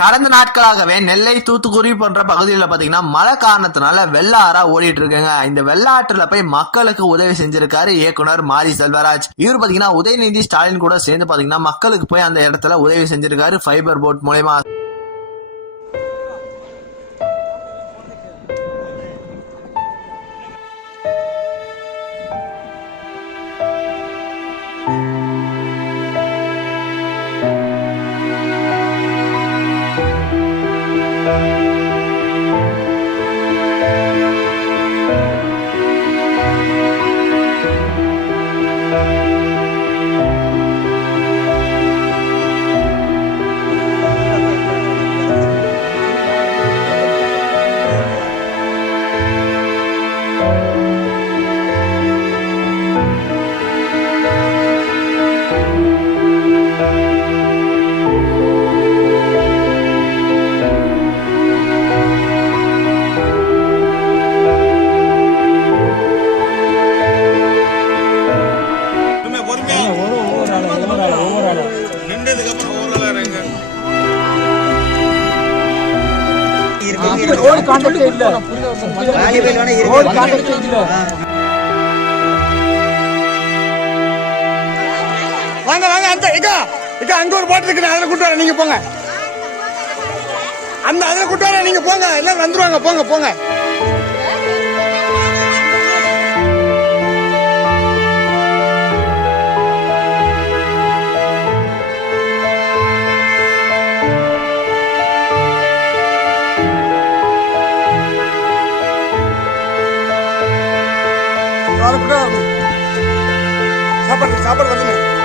கடந்த நாட்களாகவே நெல்லை தூத்துக்குடி போன்ற பகுதிகளில் பாத்தீங்கன்னா மழை காரணத்தினால வெள்ள ஆறா ஓடிட்டு இருக்குங்க. இந்த வெள்ள ஆற்றுல போய் மக்களுக்கு உதவி செஞ்சிருக்காரு இயக்குனர் மாரி செல்வராஜ். இவர் பாத்தீங்கன்னா உதயநிதி ஸ்டாலின் கூட சேர்ந்து பாத்தீங்கன்னா மக்களுக்கு போய் அந்த இடத்துல உதவி செஞ்சிருக்காரு ஃபைபர் போட் மூலயமா. ரோடு கான்டாக்டே இல்ல ரோடு கான்டாக்டே இல்ல வாங்க வாங்க அந்த இக்கா இக்கா அங்க ஒரு பாட்டு இருக்கு அதுல கூட்டு வரேன். நீங்க போங்க. அந்த அதுல கூட்டு வரேன். நீங்க போங்க. எல்லாம் வந்துருவாங்க. போங்க போங்க. சாப்பாடு சாப்பாடு வந்துங்க.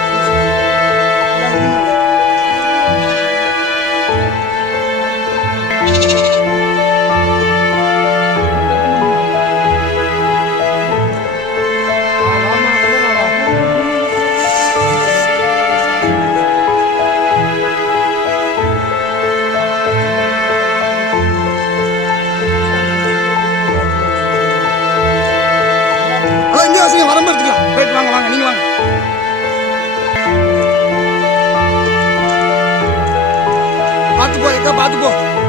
gol, gambá do.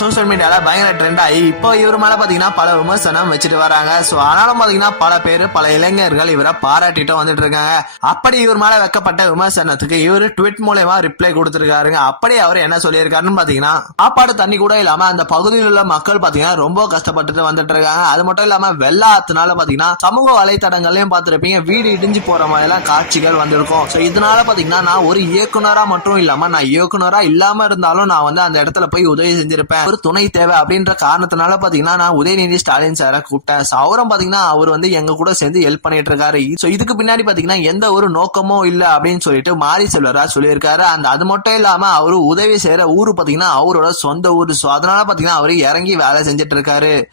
சோசியல் மீடியாவில் பயங்கர ட்ரெண்ட் ஆகி இப்போ இவர் மேலே பார்த்தீங்கன்னா பல விமர்சனம் வச்சுட்டு வராங்க. ஸோ ஆனாலும் பார்த்தீங்கன்னா பல பேர் பல இளைஞர்கள் இவரை பாராட்டிட்டு வந்துட்டு இருக்காங்க. அப்படி இவர் மேலே வைக்கப்பட்ட விமர்சனத்துக்கு இவர் ட்விட் மூலயமா ரிப்ளை கொடுத்துருக்காருங்க. அப்படி அவர் என்ன சொல்லியிருக்காருன்னு பார்த்தீங்கன்னா சாப்பாடு தண்ணி கூட இல்லாமல் அந்த பகுதியில் உள்ள மக்கள் பார்த்தீங்கன்னா ரொம்ப கஷ்டப்பட்டுட்டு வந்துட்டு இருக்காங்க. அது மட்டும் இல்லாமல் வெள்ளாத்தினால பார்த்தீங்கன்னா சமூக வலைத்தடங்கள்லையும் பார்த்துருப்பீங்க. வீடு இடிஞ்சு போகிற மாதிரிலாம் காட்சிகள் வந்திருக்கும். ஸோ இதனால பார்த்தீங்கன்னா நான் ஒரு இயக்குனராக மட்டும் இல்லாமல் நான் இயக்குனராக இல்லாமல் இருந்தாலும் நான் வந்து அந்த இடத்துல போய் உதவி செஞ்சிருப்பேன். ஒரு துணை தேவை அப்படின்ற காரணத்தினால பாத்தீங்கன்னா நான் உதயநிதி ஸ்டாலின் சாரை கூப்பிட்டேன். So அவரும் பாத்தீங்கன்னா அவர் வந்து எங்க கூட சேர்ந்து ஹெல்ப் பண்ணிட்டு இருக்காரு. சோ இதுக்கு பின்னாடி பாத்தீங்கன்னா எந்த ஒரு நோக்கமும் இல்ல அப்படின்னு சொல்லிட்டு மாரி செல்வரா சொல்லியிருக்காரு. அந்த அது மட்டும் இல்லாம அவரு உதவி செய்யற ஊரு பாத்தீங்கன்னா அவரோட சொந்த ஊரு. சோ அதனால பாத்தீங்கன்னா அவரு இறங்கி வேலை செஞ்சுட்டு இருக்காரு.